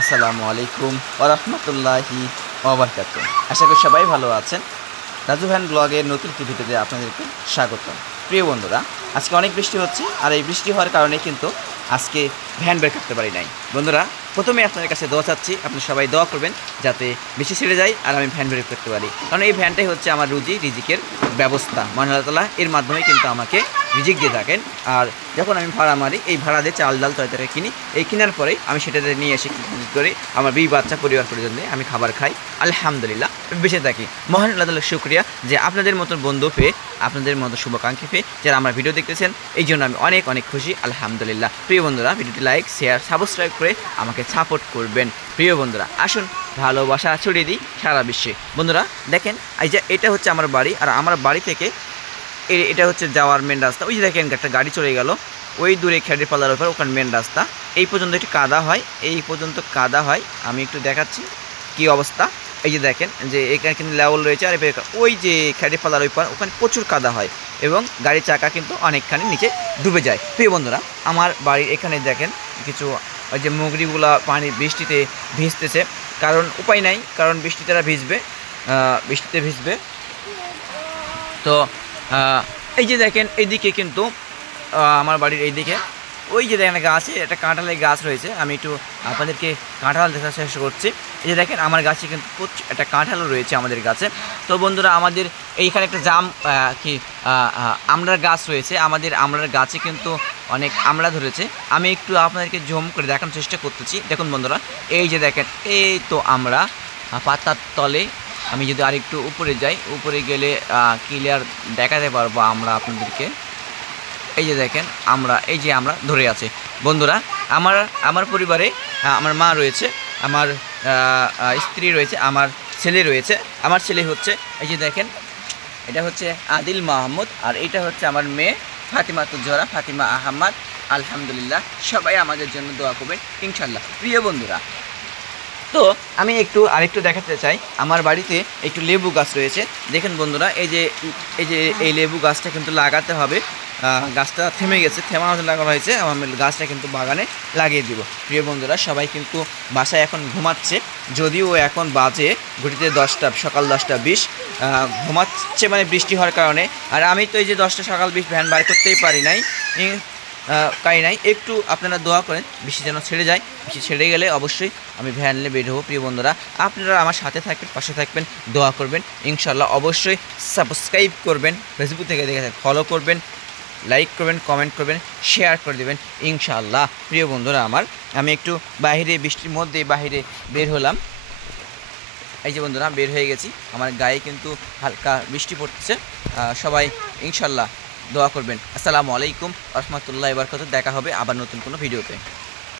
আসসালামু আলাইকুম ওয়া রাহমাতুল্লাহি ওয়া বারাকাতুহু। আশা করি সবাই ভালো আছেন। রাজু ভ্যান ব্লগের নতুন একটি ভিডিওতে আপনাদেরকে স্বাগতম। প্রিয় বন্ধুরা, আজকে অনেক বৃষ্টি হচ্ছে, আর এই বৃষ্টি হওয়ার কারণে কিন্তু আজকে ভ্যান বের করতে পারি নাই। বন্ধুরা, প্রথমে আপনাদের কাছে দোয়া চাচ্ছি, আপনি সবাই দোয়া করবেন যাতে বৃষ্টি ছেড়ে যায় আর আমি ভ্যান বের করতে পারি, কারণ এই ভ্যানটাই হচ্ছে আমার রিজিকের ব্যবস্থা। মহান আল্লাহ তাআলা এর মাধ্যমে কিন্তু আমাকে রিজিক দিয়ে থাকেন। আর যখন আমি ভাড়া মারি, এই ভাড়া দিয়ে চাল ডাল তরকারি কিনি, এই কেনার পরেই আমি সেটাতে নিয়ে এসে করে আমার বিবি বাচ্চা পরিবার পরিজন নিয়ে আমি খাবার খাই, আলহামদুলিল্লাহ বেঁচে থাকি। মহান আল্লাহ তাআলার শুকরিয়া যে আপনাদের মতো বন্ধু পেয়ে, আপনাদের মতো শুভাকাঙ্ক্ষী পেয়ে যারা আমার ভিডিও দেখতেছেন, এই জন্য আমি অনেক অনেক খুশি, আলহামদুলিল্লাহ। প্রিয় বন্ধুরা, ভিডিওটি লাইক শেয়ার সাবস্ক্রাইব করে আমাকে সাপোর্ট করবেন। প্রিয় বন্ধুরা, আসুন ভালোবাসা ছড়িয়ে দিই সারা বিশ্বে। বন্ধুরা দেখেন, এই যে এটা হচ্ছে আমার বাড়ি, আর আমার বাড়ি থেকে এটা হচ্ছে যাওয়ার মেন রাস্তা। ওই যে দেখেন একটা গাড়ি চলে গেল ওই দূরে খেড়ে পাল্লার উপর, ওখানে মেন রাস্তা। এই পর্যন্ত একটু কাদা হয়, এই পর্যন্ত কাদা হয়। আমি একটু দেখাচ্ছি কি অবস্থা। এই যে দেখেন যে এখানে কিন্তু লেভেল রয়েছে, আর ওই যে খেড়ে পাল্লার ওই পার ওখানে প্রচুর কাদা হয় এবং গাড়ির চাকা কিন্তু অনেকখানি নিচে ডুবে যায়। প্রিয় বন্ধুরা, আমার বাড়ির এখানে দেখেন কিছু ওই যে মুগরিগুলা পানি বৃষ্টিতে ভিজতেছে, কারণ উপায় নাই, কারণ বৃষ্টিতে তারা ভিজবে, বৃষ্টিতে ভিজবে। তো এই যে দেখেন এইদিকে কিন্তু আমার বাড়ির এইদিকে ওই যে দেখেন গাছে একটা কাঁঠালের গাছ রয়েছে। আমি একটু আপনাদেরকে কাঁঠাল দেখার চেষ্টা করছি। এই যে দেখেন আমার গাছে কিন্তু একটা কাঁঠালও রয়েছে আমাদের গাছে। তো বন্ধুরা, আমাদের এইখানে একটা আমড়ার গাছ রয়েছে। আমাদের আমড়ার গাছে কিন্তু অনেক আমড়া ধরেছে। আমি একটু আপনাদেরকে জুম করে দেখানোর চেষ্টা করতেছি। দেখুন বন্ধুরা, এই যে দেখেন এই তো আমড়া পাতার তলে। আমি যদি আরেকটু উপরে যাই, উপরে গেলে ক্লিয়ার দেখাতে পারবো আমরা আপনাদেরকে। এই যে দেখেন এই যে আমরা ধরে আছে। বন্ধুরা, আমার পরিবারে আমার মা রয়েছে, আমার স্ত্রী রয়েছে, আমার ছেলে রয়েছে। আমার ছেলে হচ্ছে এই যে দেখেন, এটা হচ্ছে আদিল মাহমুদ, আর এটা হচ্ছে আমার মেয়ে ফাতিমা তুজহরা, ফাতিমা আহমদ। আলহামদুলিল্লাহ, সবাই আমাদের জন্য দোয়া করবেন ইনশাল্লাহ। প্রিয় বন্ধুরা, তো আমি আরেকটু দেখাতে চাই, আমার বাড়িতে একটু লেবু গাছ রয়েছে। দেখেন বন্ধুরা, এই লেবু গাছটা কিন্তু লাগাতে হবে। গাছটা থেমে গেছে, লাগানো হয়েছে। আমার গাছটা কিন্তু বাগানে লাগিয়ে দিব। প্রিয় বন্ধুরা, সবাই কিন্তু বাসায় এখন ঘুমাচ্ছে, যদিও এখন বাজে ঘড়িতে সকাল 10:20। ঘুমাচ্ছে মানে বৃষ্টি হওয়ার কারণে। আর আমি তো এই যে 10টা সকাল 20 ভ্যান বার করতেই পারি নাই। একটু আপনারা দোয়া করেন বৃষ্টি যেন ছেড়ে যায়। বৃষ্টি ছেড়ে গেলে অবশ্যই আমি ভ্যান নিয়ে বের হবো। প্রিয় বন্ধুরা, আপনারা আমার সাথে থাকবেন, পাশে থাকবেন, দোয়া করবেন ইনশাল্লাহ। অবশ্যই সাবস্ক্রাইব করবেন, ফেসবুক থেকে দেখে ফলো করবেন, লাইক করবেন, কমেন্ট করবেন, শেয়ার করে দেবেন ইনশাল্লাহ। প্রিয় বন্ধুরা আমি একটু বৃষ্টির মধ্যে বাহিরে বের হলাম। এই যে বন্ধুরা, বের হয়ে গেছি। আমার গায়ে কিন্তু হালকা বৃষ্টি পড়তেছে। সবাই ইনশাল্লাহ দোয়া করবেন। আসসালামু আলাইকুম ওয়া রাহমাতুল্লাহি ওয়া বারাকাতুহু। দেখা হবে আবার নতুন কোনো ভিডিওতে।